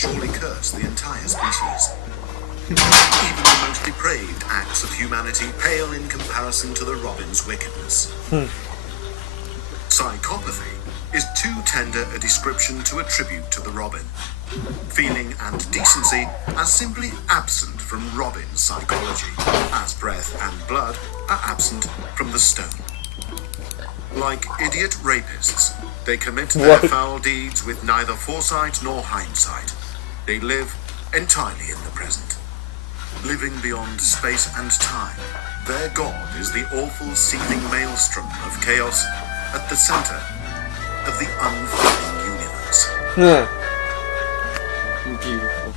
surely curse the entire species. Even the most depraved acts of humanity pale in comparison to the robin's wickedness. Psychopathy is too tender a description to attribute to the robin. Feeling and decency are simply absent from robin's psychology, as breath and blood are absent from the stone. Like idiot rapists, they commit their foul deeds with neither foresight nor hindsight. They live entirely in the present. Living beyond space and time, their god is the awful seething maelstrom of chaos at the center of the unfolding universe. Beautiful.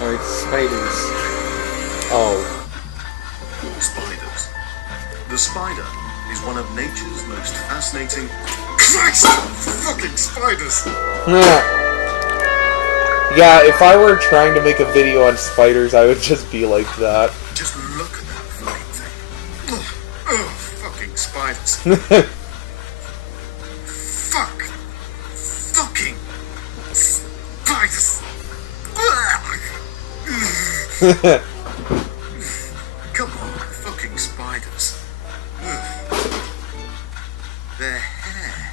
Alright, spiders. Oh. Spiders. The spider is one of nature's most fascinating... Christ! Fucking spiders! Yeah, if I were trying to make a video on spiders, I would just be like that. Just look at that fucking thing. Ugh, fucking spiders. Fucking spiders. Come on, fucking spiders. Their hair.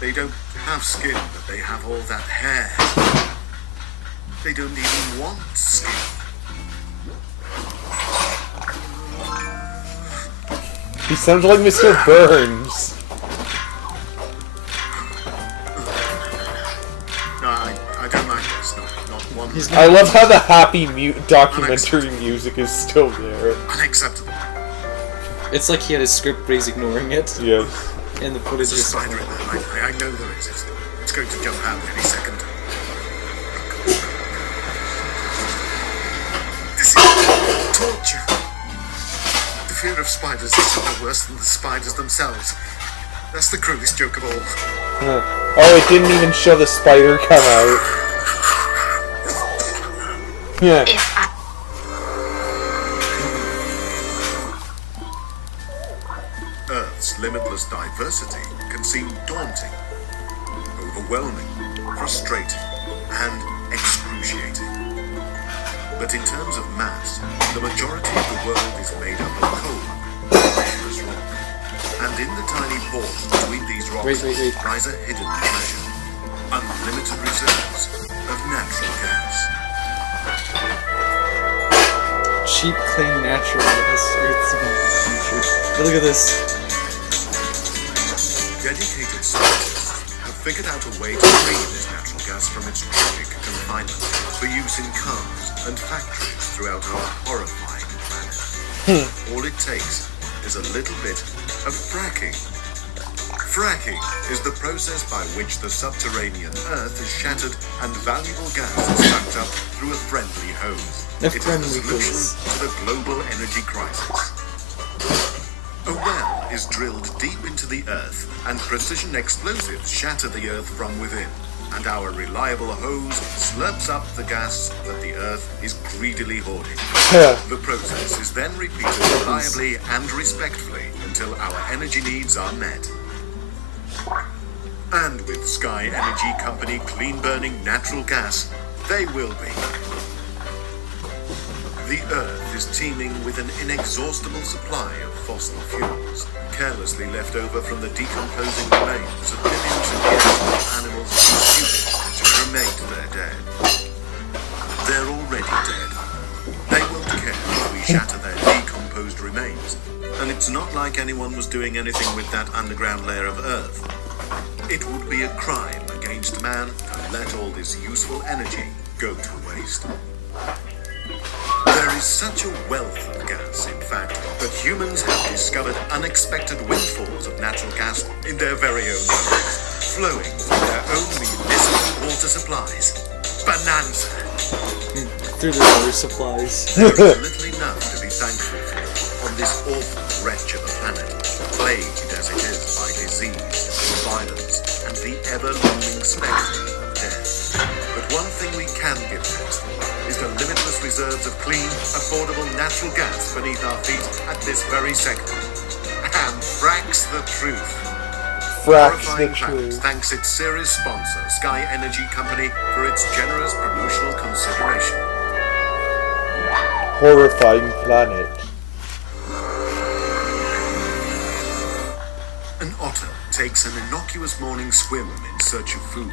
They don't have skin, but they have all that hair. They don't even want skin. He sounds like Mr. Burns. No, I don't like this. Not one. I love how the happy documentary music is still there. Unacceptable. It's like he had a script, but he's ignoring it. Yes. And the footage There's a is... spider in there. I know there is. It's going to jump out any second. This is torture. The fear of spiders is somehow worse than the spiders themselves. That's the cruelest joke of all. Oh, it didn't even show the spider come out. Yeah. Earth's limitless diversity can seem daunting, overwhelming, frustrating, and excruciating. But in terms of mass, the majority of the world is made up of coal, lifeless rock. And in the tiny pores between these rocks lies a hidden treasure, unlimited reserves of natural gas. Cheap, clean, natural gas. Earth's future. Look at this. Dedicated scientists have figured out a way to free this natural gas from its tragic confinement for use in cars and factories throughout our horrifying planet. All it takes is a little bit of fracking. Fracking is the process by which the subterranean Earth is shattered and valuable gas is sucked up through a friendly hose. It is the solution to the global energy crisis. A well is drilled deep into the Earth, and precision explosives shatter the Earth from within. And our reliable hose slurps up the gas that the Earth is greedily hoarding. The process is then repeated reliably and respectfully until our energy needs are met. And with Sky Energy Company clean-burning natural gas, they will be. The Earth is teeming with an inexhaustible supply of fossil fuels, carelessly left over from the decomposing remains of billions of years of animals too stupid to cremate their dead. They're already dead. They won't care if we shatter their decomposed remains, and it's not like anyone was doing anything with that underground layer of Earth. It would be a crime against man to let all this useful energy go to waste. There is such a wealth of gas, in fact, that humans have discovered unexpected windfalls of natural gas in their very own rivers, flowing through their own municipal water supplies. Bonanza! Through the water supplies. There is little enough to be thankful for on this awful wretch of a planet, plagued as it is by disease, violence, and the ever-looming spectre of death. But one thing we can give thanks for is the limitless reserves of clean, affordable natural gas beneath our feet at this very second. And fracks the truth. Fracks the truth. Thanks its series sponsor, Sky Energy Company, for its generous promotional horrifying planet. An otter takes an innocuous morning swim in search of food.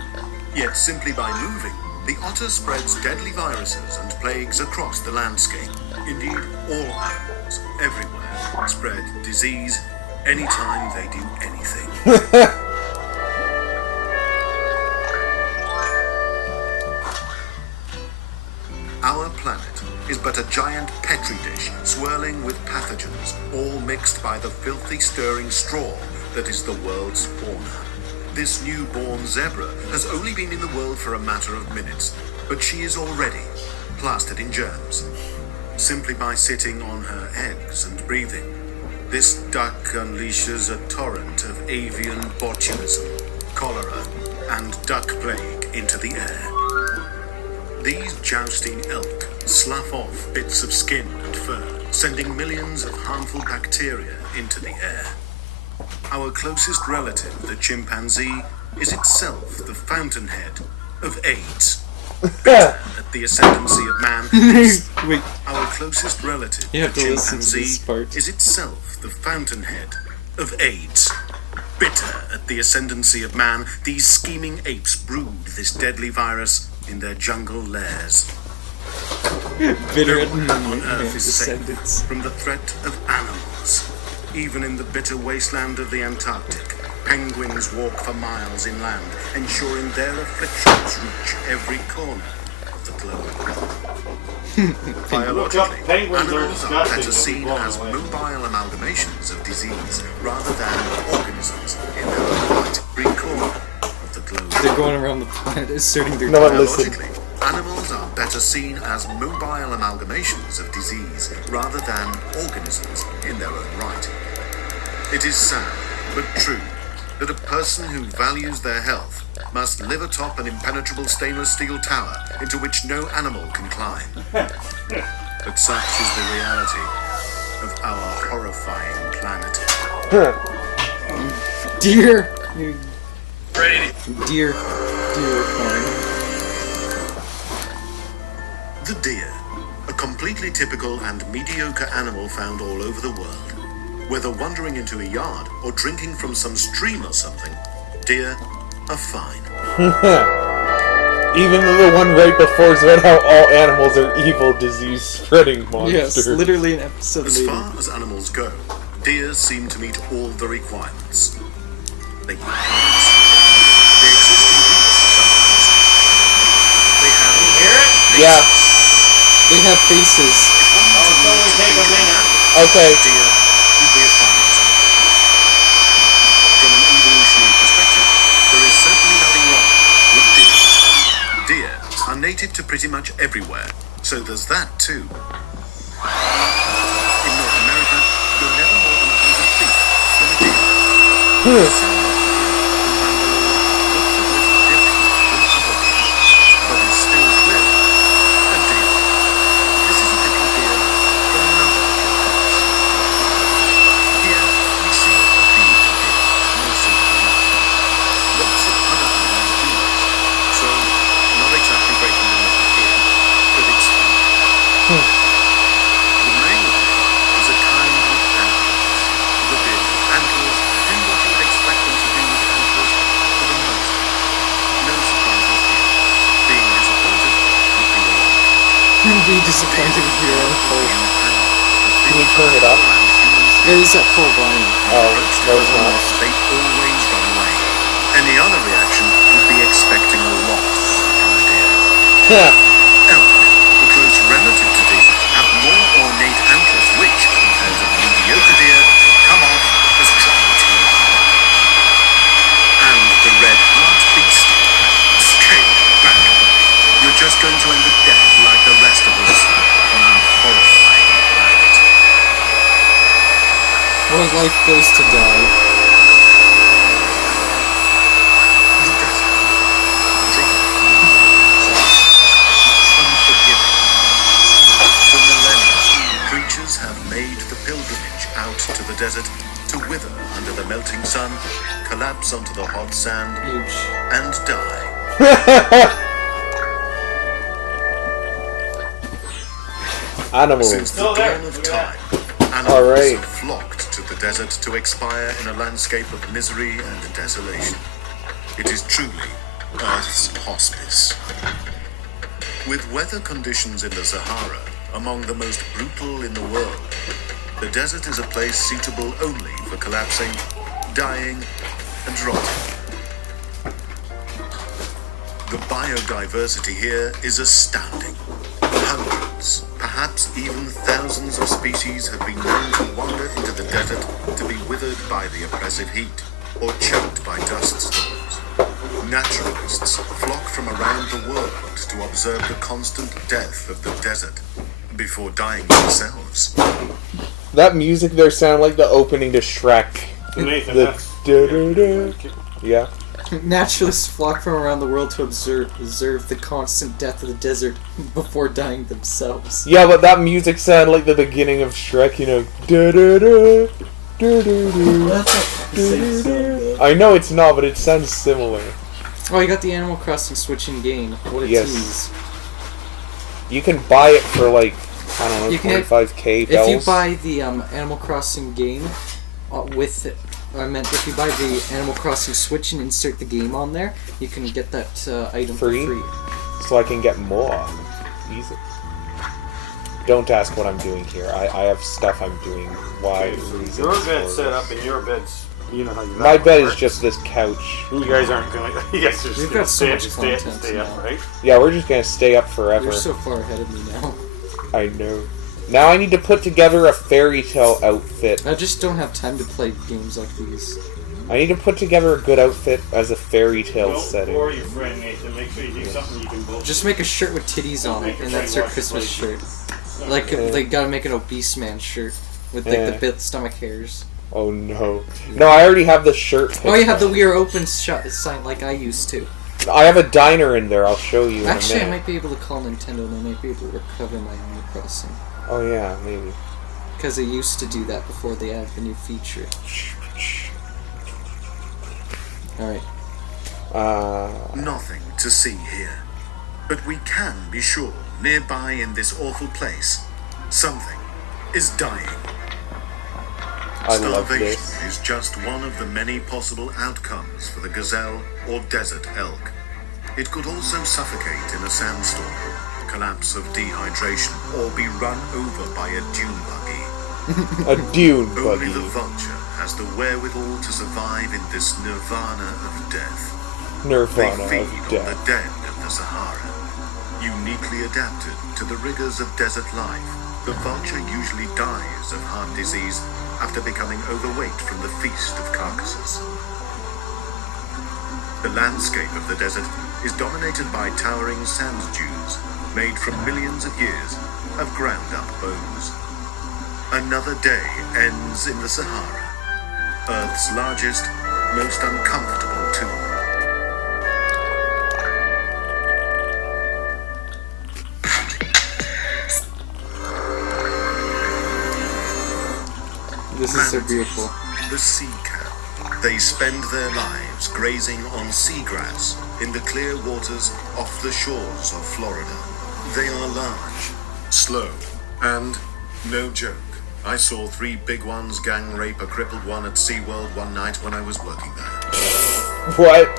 Yet simply by moving, the otter spreads deadly viruses and plagues across the landscape. Indeed, all animals, everywhere, spread disease anytime they do anything. Our planet is but a giant petri dish swirling with pathogens, all mixed by the filthy stirring straw that is the world's fauna. This newborn zebra has only been in the world for a matter of minutes, but she is already plastered in germs. Simply by sitting on her eggs and breathing, this duck unleashes a torrent of avian botulism, cholera, and duck plague into the air. These jousting elk slough off bits of skin and fur, sending millions of harmful bacteria into the air. Our closest relative, the chimpanzee, is itself the fountainhead of AIDS. Bitter at the ascendancy of man, Wait, our closest relative, you have the to listen to this chimpanzee, part. is itself the fountainhead of AIDS. Bitter at the ascendancy of man, these scheming apes brood this deadly virus in their jungle lairs. Bitter No at one on Earth is descendants. safe from the threat of animals. Even in the bitter wasteland of the Antarctic, penguins walk for miles inland, ensuring their afflictions reach every corner of the globe. Biologically, Penguins are animals are disgusting, better they'll be seen blown as away. mobile amalgamations of disease rather than organisms in their own right every corner of the globe. They're going around the planet asserting their No one power. listen. Biologically, animals are better seen as mobile amalgamations of disease rather than organisms in their own right. It is sad, but true, that a person who values their health must live atop an impenetrable stainless steel tower into which no animal can climb. But such is the reality of our horrifying planet. Deer! Deer farm. The deer, a completely typical and mediocre animal found all over the world. Whether wandering into a yard or drinking from some stream or something, deer are fine. Even the one right before is about how all animals are evil, disease-spreading monsters. Yes, literally an episode As later. far as animals go, deer seem to meet all the requirements. They eat plants. They exist in groups sometimes. They have faces. Yeah. They have faces. If one were to only meet take a a minute. Okay. deer would be a fine example. From an evolutionary perspective, there is certainly nothing wrong with deer. Deer are native to pretty much everywhere, so there's that too. In North America, you're never more than 100 feet from a deer. The sound of a deer in Bangalore looks a little different from other deer, but is still clearly a deer. This is a little deer from another approach. Here we see a female deer, nursing her young. Lots of other animals do this, so not exactly breaking the mold here, but it's fine. The male deer is a kind with antlers. The deer with antlers do what you would expect them to do with antlers for the most part. No surprises here. Being disappointed would be all. Be disappointed if you're on full. Can you turn it up? It is at full volume. Oh, no, it's not. They always run away. Any other reaction would be expecting a lot from a deer. Elk, a close relative to deer, have more ornate antlers which, compared to the mediocre deer, come off as trying too hard. And the red heart beast, scale back. You're just going to end up dead like the rest of us on our horrifying planet. Where life goes to die. The desert. Dry. Hot. Unforgiving. For millennia, creatures have made the pilgrimage out to the desert to wither under the melting sun, collapse onto the hot sand, Huge. and die. Animals. Since the dawn of time, animals Alright. have flocked to the desert to expire in a landscape of misery and desolation. It is truly Earth's hospice. With weather conditions in the Sahara among the most brutal in the world, the desert is a place suitable only for collapsing, dying, and rotting. The biodiversity here is astounding. Hundreds, perhaps even thousands of species have been known to wander into the desert to be withered by the oppressive heat or choked by dust storms. Naturalists flock from around the world to observe the constant death of the desert before dying themselves. That music there sounded like the opening to Shrek. Nathan, The that's... da-da-da. Yeah. Naturalists flock from around the world to observe the constant death of the desert before dying themselves. Yeah, but that music sounded like the beginning of Shrek, you know. Da-da-da, da-da-da, That's not the same song, da-da-da. I know it's not, but it sounds similar. Oh, you got the Animal Crossing Switch in game. What a Yes. tease. You can buy it for like, I don't know, You can- 25k If bells. you buy the Animal Crossing game with it, I meant if you buy the Animal Crossing Switch and insert the game on there, you can get that item Free? for free. So I can get more. Easy. Don't ask what I'm doing here. I have stuff I'm doing. Why? reasons Your bed's for set this. up and your bed's... You know how you... My bed is just this couch. You guys aren't gonna... You guys are We've just got so gonna much stay content up, now. right? Yeah, we're just gonna stay up forever. You're so far ahead of me now. I know. Now I need to put together a fairy tale outfit. I just don't have time to play games like these. I need to put together a good outfit as a fairy tale Don't setting. bore your friend, Nathan. Make sure you do something you can both... Just make a shirt with titties on it, and that's our Christmas shirt. Like, they gotta make an obese man shirt with like the stomach hairs. Oh no. No, I already have the shirt. Oh, you have the We Are Open sign like I used to. I have a diner in there, I'll show you Actually, in I a minute. might be able to call Nintendo and I might be able to recover my Animal Crossing. Oh yeah, maybe. Because they used to do that before they added the new feature. Alright. Nothing to see here. But we can be sure, nearby in this awful place, something is dying. I love Starvation this. is just one of the many possible outcomes for the gazelle or desert elk. It could also suffocate in a sandstorm, collapse of dehydration, or be run over by a dune buggy. A dune Only buggy. the vulture has the wherewithal to survive in this nirvana of death. They Nirvana feed of on the death. dead of the Sahara. Uniquely adapted to the rigors of desert life, the vulture usually dies of heart disease after becoming overweight from the feast of carcasses. The landscape of the desert is dominated by towering sand dunes made from millions of years of ground-up bones. Another day ends in the Sahara, Earth's largest, most uncomfortable tomb. This is so beautiful. The sea cow. They spend their lives grazing on seagrass in the clear waters off the shores of Florida. They are large, slow, and no joke. I saw 3 big ones gang rape a crippled one at SeaWorld one night when I was working there. What?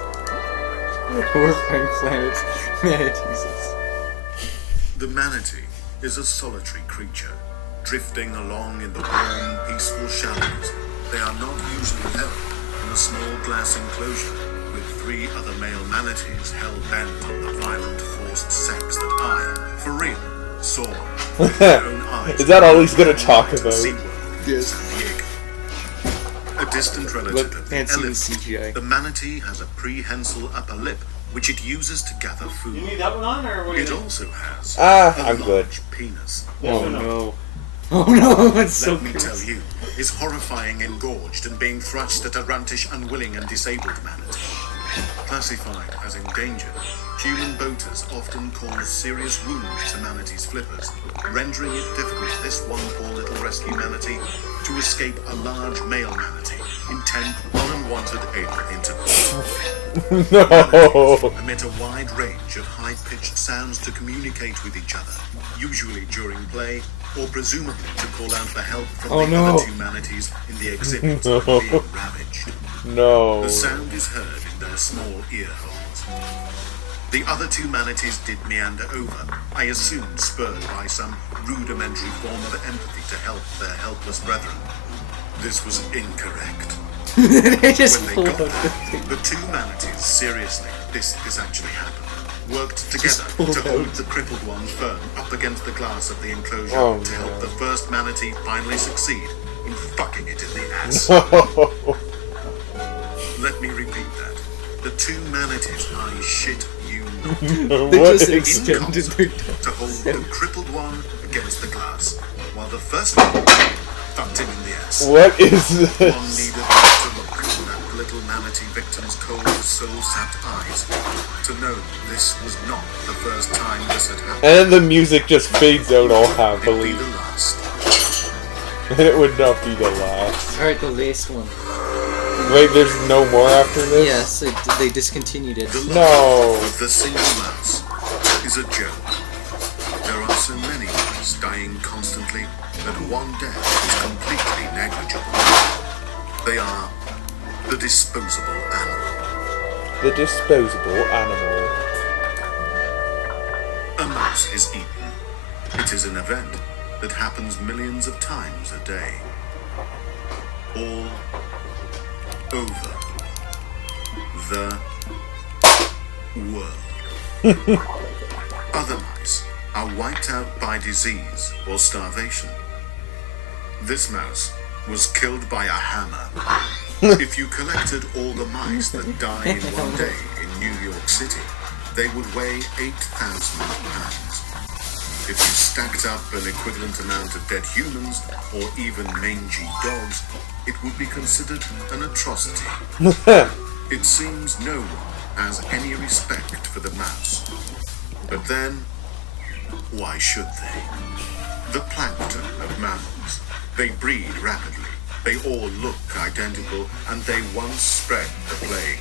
Horrifying planets. Manatees. The manatee is a solitary creature, drifting along in the warm, peaceful shallows. They are not usually held in a small glass enclosure with 3 other male manatees hell-bent on the violent, forced sex that I, for real, saw with my own eyes. Is that all he's gonna talk at about? SeaWorld in San Diego. A distant relative Look, of the can't see the elephant, CGI. the manatee has a prehensile upper lip, which it uses to gather You food. need that one on, or what do you It think? also has Ah, a I'm good. large penis. Yes Oh or no? no. Oh no, it's so Let me tell crazy. you, is horrifying, engorged, and being thrust at a rantish, unwilling, and disabled manatee. Classified as endangered, human boaters often cause serious wounds to manatees' flippers, rendering it difficult for this one poor little rescue manatee to escape a large male manatee intend unwanted anal intercourse. No. Emit a wide range of high-pitched sounds to communicate with each other, usually during play, or presumably to call out for help from Oh, the no. other two manatees in the exhibit No. being ravaged. No. The sound is heard in their small ear holes. The other two manatees did meander over, I assume spurred by some rudimentary form of empathy to help their helpless brethren. This was incorrect. They just When they pulled got out there, the two manatees, seriously, this actually happened, worked Just together pulled to hold out. the crippled one firm up against the glass of the enclosure Oh, to no. help the first manatee finally succeed in fucking it in the ass. Let me repeat that. The two manatees, I shit you not, They What just is extended their to hold the crippled one against the glass, while the first one fucked him in the ass. What is One this? needed but to look in that little manatee victim's cold, soul-sapped eyes to know this was not the first time this had happened. And the music just fades out all It'd be happily. the last. It would not be the last. Alright, the last one. Wait, there's no more after this? Yes, they discontinued it. The life No. of the single mouse is a joke. There are so many mice dying constantly that one death is completely negligible. They are the disposable animal. The disposable animal. A mouse is eaten. It is an event that happens millions of times a day. All over the world. Other mice are wiped out by disease or starvation. This mouse was killed by a hammer. If you collected all the mice that die in one day in New York City, they would weigh 8,000 pounds. If you stacked up an equivalent amount of dead humans, or even mangy dogs, it would be considered an atrocity. It seems no one has any respect for the mouse. But then, why should they? The plankton of mammals. They breed rapidly. They all look identical, and they once spread the plague.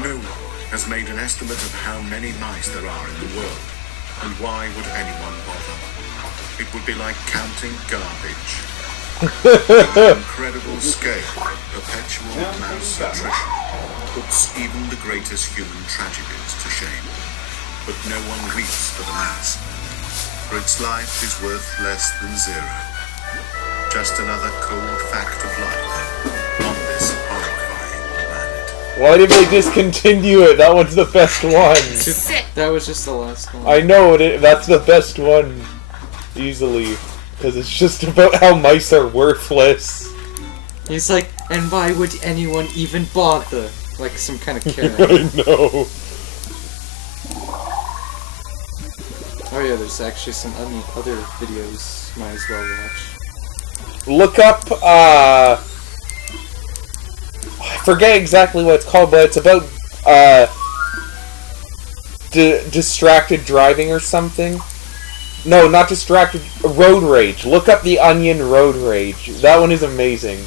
No one has made an estimate of how many mice there are in the world. And why would anyone bother? It would be like counting garbage. The incredible scale of perpetual mouse attrition puts even the greatest human tragedies to shame. But no one weeps for the mouse, for its life is worth less than zero. Just another cold fact of life on this horrifying planet. Why did they discontinue it? That was the best one. That was just the last one. I know, that's the best one. Easily. Because it's just about how mice are worthless. He's like, and why would anyone even bother? Like some kind of Karen. I know. Oh yeah, there's actually some other videos might as well watch. Look up, I forget exactly what it's called, but it's about, distracted driving or something. No, not distracted, road rage. Look up the Onion Road Rage. That one is amazing.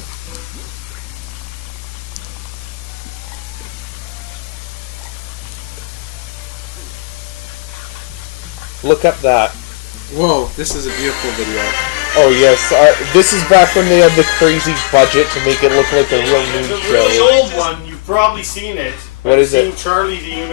Look up that. Whoa, this is a beautiful video. Oh yes, this is back when they had the crazy budget to make it look like a real news The really show. old one, you've probably seen it. What is it? You've seen Charlie the Unicorn.